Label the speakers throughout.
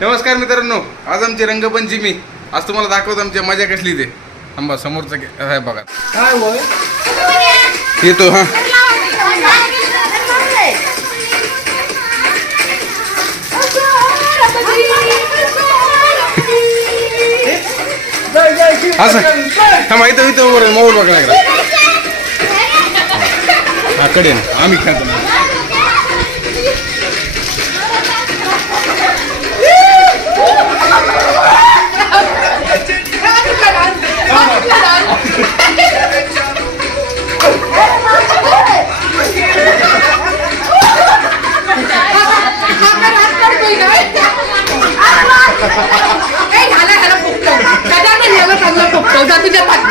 Speaker 1: नमस्कार मित्रांनो आज आमची रंगपंचमी. आज तुम्हाला दाखवतो आमची मजा कसली ते. थांबा समोरचं आहे बघा.
Speaker 2: काय होय
Speaker 1: येतो हा. असं? वर मोबाईल बघा लागला. हा कडे ना. आम्ही खेळतो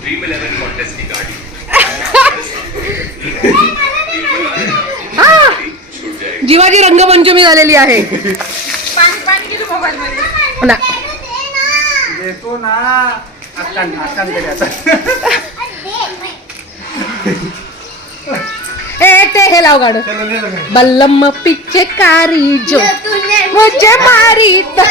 Speaker 3: ड्रीम इलेवन कॉन्टेस्ट की गाड़ी. छूट जाएगी
Speaker 4: जीवाची रंगपंचमी झालेली आहे.
Speaker 2: देतो ना.
Speaker 4: ए ते हे लाव गाड. बल्लम पिच्चे कारी जो मुझे मारी तो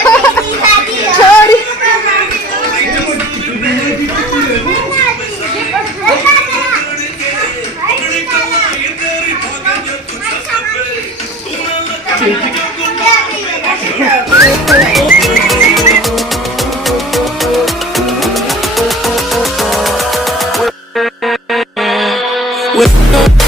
Speaker 5: with